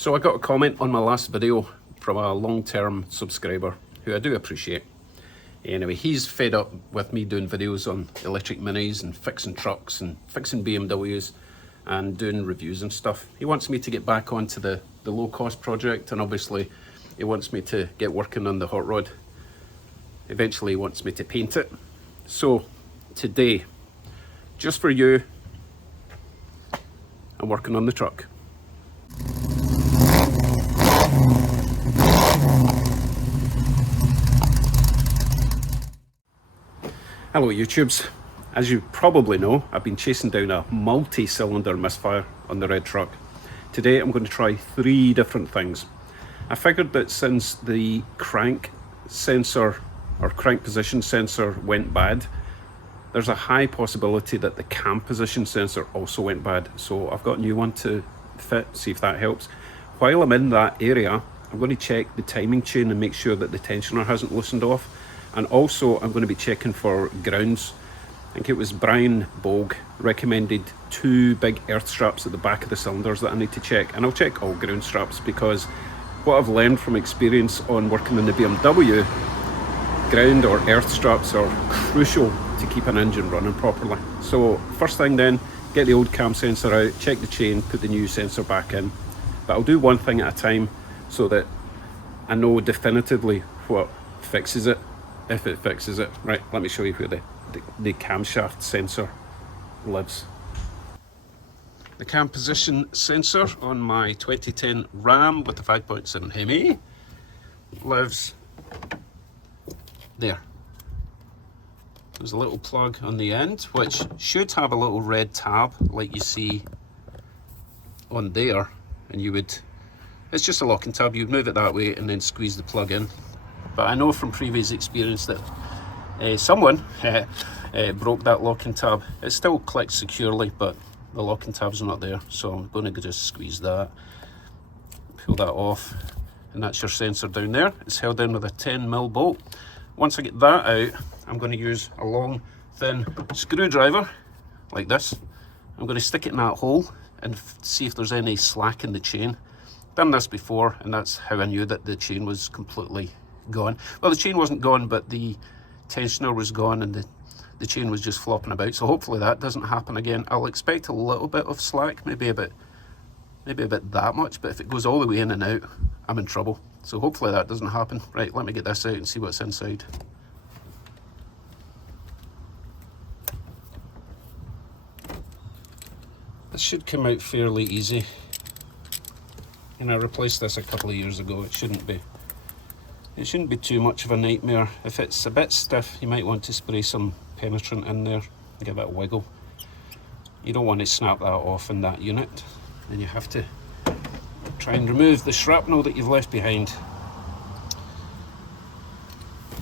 So I got a comment on my last video from a long-term subscriber who I do appreciate. Anyway, he's fed up with me doing videos on electric minis and fixing trucks and fixing BMWs and doing reviews and stuff. He wants me to get back onto the low-cost project, and obviously he wants me to get working on the hot rod. Eventually he wants me to paint it. So today, just for you, I'm working on the truck. Hello YouTubes. As you probably know, I've been chasing down a multi-cylinder misfire on the red truck. Today I'm going to try 3 different things. I figured that since the crank sensor or crank position sensor went bad, there's a high possibility that the cam position sensor also went bad. So I've got a new one to fit, see if that helps. While I'm in that area, I'm going to check the timing chain and make sure that the tensioner hasn't loosened off. And also I'm going to be checking for grounds. I think it was Brian Bogue recommended 2 big earth straps at the back of the cylinders that I need to check. And I'll check all ground straps, because what I've learned from experience on working in the BMW, ground or earth straps are crucial to keep an engine running properly. So first thing then, get the old cam sensor out, check the chain, put the new sensor back in. But I'll do one thing at a time so that I know definitively what fixes it, if it fixes it. Right, let me show you where the camshaft sensor lives. The cam position sensor on my 2010 Ram with the 5.7 Hemi lives there. There's a little plug on the end which should have a little red tab like you see on there, and it's just a locking tab. You'd move it that way and then squeeze the plug in. But I know from previous experience that someone broke that locking tab. It still clicks securely, but the locking tab's not there. So I'm going to just squeeze that, pull that off, and that's your sensor down there. It's held in with a 10mm bolt. Once I get that out, I'm going to use a long, thin screwdriver like this. I'm going to stick it in that hole and see if there's any slack in the chain. Done this before, and that's how I knew that the chain was completely gone. Well, the chain wasn't gone, but the tensioner was gone and the chain was just flopping about. So hopefully that doesn't happen again. I'll expect a little bit of slack, maybe a bit that much, but if it goes all the way in and out, I'm in trouble. So hopefully that doesn't happen. Right, let me get this out and see what's inside. This should come out fairly easy. And I replaced this a couple of years ago. It shouldn't be too much of a nightmare. If it's a bit stiff, you might want to spray some penetrant in there, give it a wiggle. You don't want to snap that off in that unit. Then you have to try and remove the shrapnel that you've left behind.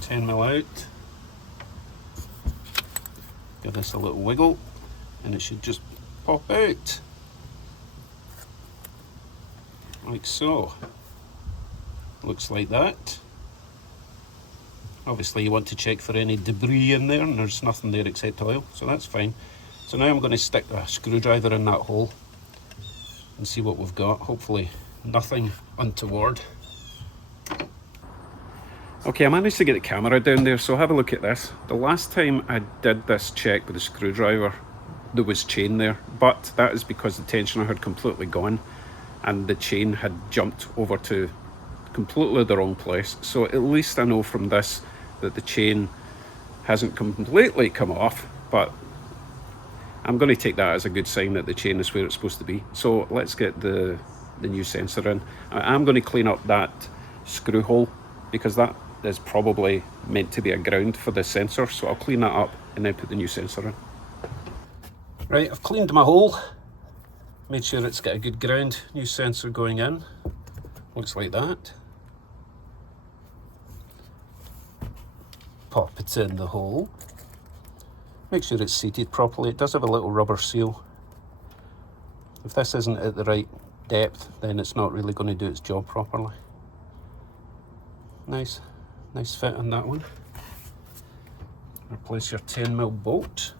10mm out. Give this a little wiggle and it should just pop out. Like so. Looks like that. Obviously you want to check for any debris in there, and there's nothing there except oil, so that's fine. So now I'm going to stick a screwdriver in that hole and see what we've got. Hopefully nothing untoward. Okay, I managed to get the camera down there, so have a look at this. The last time I did this check with a screwdriver, there was chain there, but that is because the tensioner had completely gone and the chain had jumped over to completely the wrong place. So at least I know from this that the chain hasn't completely come off, but I'm going to take that as a good sign that the chain is where it's supposed to be. So let's get the new sensor in. I'm going to clean up that screw hole because that is probably meant to be a ground for the sensor, so I'll clean that up and then put the new sensor in. Right, I've cleaned my hole, made sure it's got a good ground, new sensor going in. Looks like that. Pop it in the hole. Make sure it's seated properly. It does have a little rubber seal. If this isn't at the right depth, then it's not really going to do its job properly. Nice fit on that one. Replace your 10mm bolt.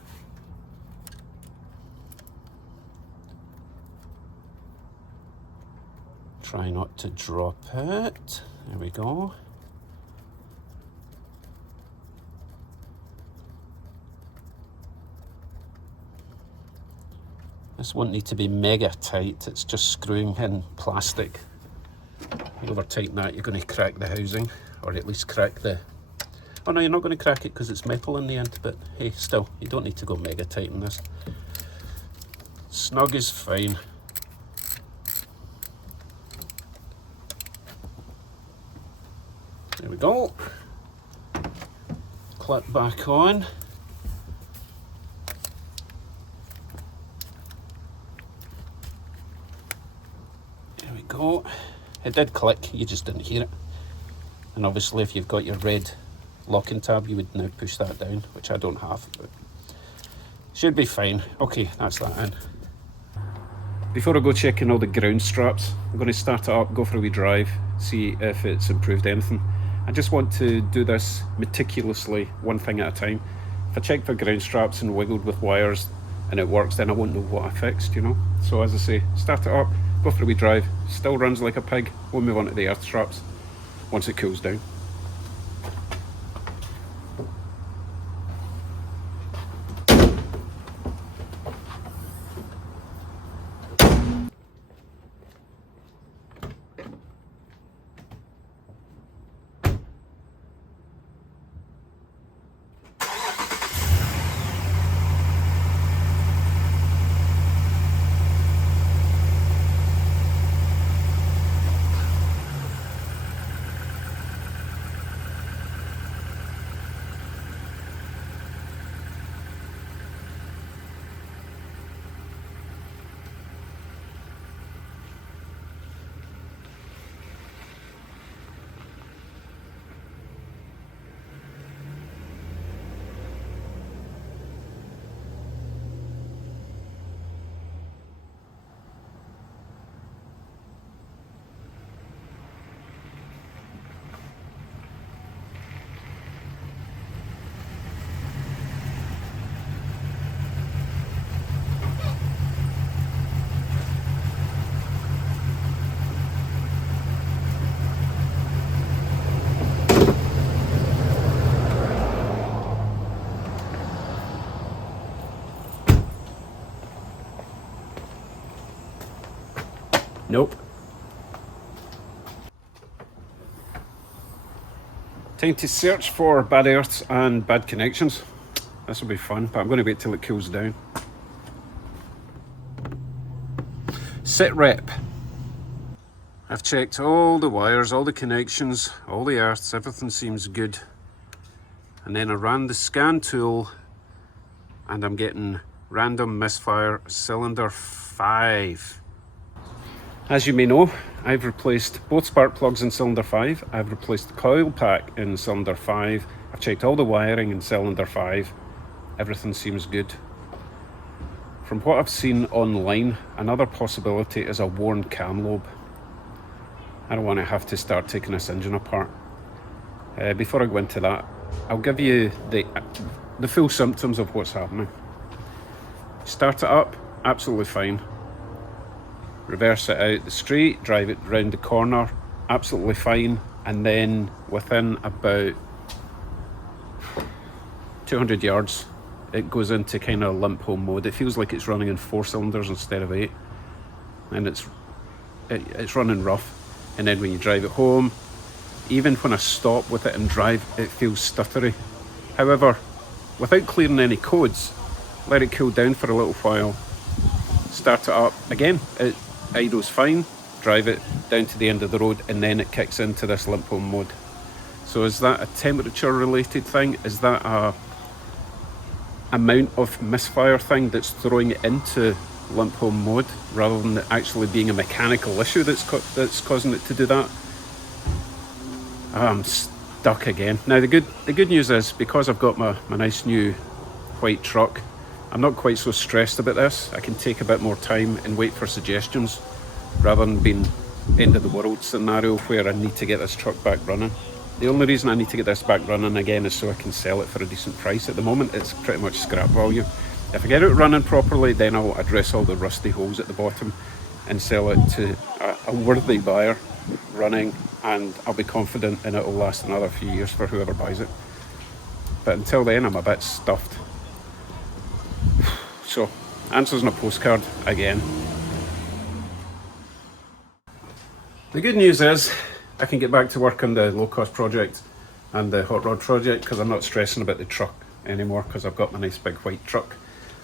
Try not to drop it. There we go. This won't need to be mega tight, it's just screwing in plastic. You over tighten that, you're going to crack the housing, or at least crack the... Oh no, you're not going to crack it because it's metal in the end, but hey, still, you don't need to go mega tight in this. Snug is fine. There we go. Clip back on. There we go. It did click, you just didn't hear it. And obviously if you've got your red locking tab, you would now push that down, which I don't have, but should be fine. Okay, that's that in. Before I go checking all the ground straps, I'm going to start it up, go for a wee drive, see if it's improved anything. I just want to do this meticulously, one thing at a time. If I check for ground straps and wiggled with wires and it works, then I won't know what I fixed, you know. So as I say, start it up, go for a wee drive, still runs like a pig. We'll move on to the earth straps once it cools down. Nope. Time to search for bad earths and bad connections. This will be fun, but I'm going to wait till it cools down. Sit rep. I've checked all the wires, all the connections, all the earths, everything seems good. And then I ran the scan tool and I'm getting random misfire cylinder 5. As you may know, I've replaced both spark plugs in cylinder 5. I've replaced the coil pack in cylinder 5. I've checked all the wiring in cylinder 5. Everything seems good. From what I've seen online, another possibility is a worn cam lobe. I don't want to have to start taking this engine apart. Before I go into that, I'll give you the full symptoms of what's happening. Start it up, absolutely fine. Reverse it out the street, drive it round the corner, absolutely fine. And then within about 200 yards, it goes into kind of limp home mode. It feels like it's running in 4 cylinders instead of 8. And it's running rough. And then when you drive it home, even when I stop with it and drive, it feels stuttery. However, without clearing any codes, let it cool down for a little while, start it up again, it idles fine, drive it down to the end of the road, and then it kicks into this limp home mode. So is that a temperature related thing? Is that a amount of misfire thing that's throwing it into limp home mode rather than it actually being a mechanical issue that's causing it to do that? I'm stuck again. Now the good news is, because I've got my nice new white truck, I'm not quite so stressed about this. I can take a bit more time and wait for suggestions rather than being end of the world scenario where I need to get this truck back running. The only reason I need to get this back running again is so I can sell it for a decent price. At the moment it's pretty much scrap value. If I get it running properly, then I'll address all the rusty holes at the bottom and sell it to a worthy buyer running, and I'll be confident in it will last another few years for whoever buys it. But until then, I'm a bit stuffed. So, answers in a postcard again. The good news is I can get back to work on the low cost project and the hot rod project because I'm not stressing about the truck anymore because I've got my nice big white truck.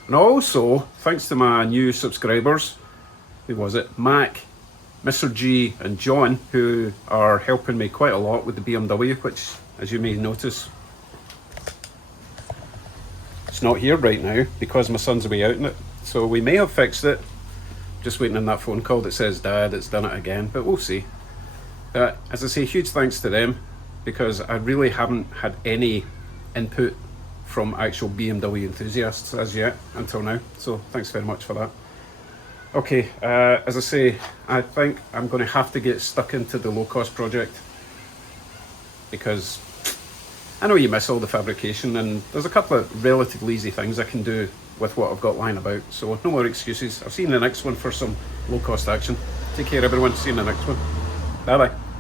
And also, thanks to my new subscribers, who was it? Mac, Mr. G and John, who are helping me quite a lot with the BMW, which, as you may notice, it's not here right now because my son's away out in it. So we may have fixed it. Just waiting on that phone call that says, Dad, it's done it again, but we'll see. As I say, huge thanks to them because I really haven't had any input from actual BMW enthusiasts as yet until now. So thanks very much for that. Okay, as I say, I think I'm going to have to get stuck into the low cost project because I know you miss all the fabrication and there's a couple of relatively easy things I can do with what I've got lying about. So no more excuses. I'll see you in the next one for some low cost action. Take care everyone, see you in the next one. Bye bye.